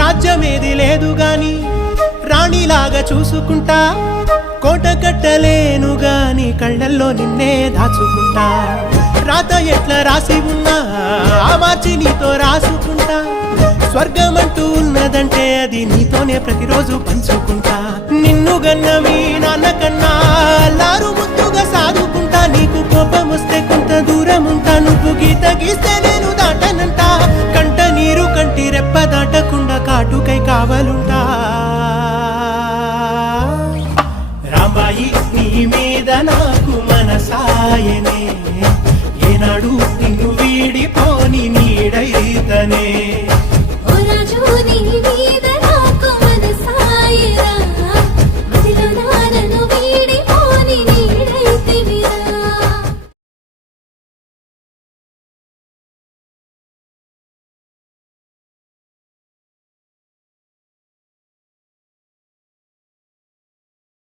రాజ్యమేది లేదు గాని రాణిలాగా చూసుకుంటా, కోట కట్టలేను గాని కళ్ళల్లో నిన్నే దాచుకుంటా. రాత ఎట్లా రాసి ఉన్నా ఆ మార్చి నీతో రాసుకుంటా. స్వర్గమంటూ ఉన్నదంటే అది నీతోనే ప్రతిరోజు పంచుకుంటా. నిన్ను గన్న మీ నాన్న కన్నా లారు ముద్దుగా సాదుకుంటా. నీకు కోపం వస్తే కొంత దూరం ఉంటా, నువ్వు గీత గీస్తే నేను దాటనంట. కంట నీరు కంటి రెప్ప దాటకుండా కాటుకై కావలుంటా. రాంబాయి నీ మీద నాకు మనసాయనే,